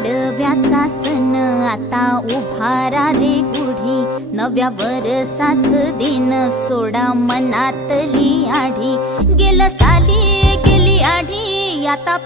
पाडव्याचा सण आता उभारा रे गुढी, नव्या वरसाच दिन सोडा मनातली आढी। गेलं साली गेली आढी आता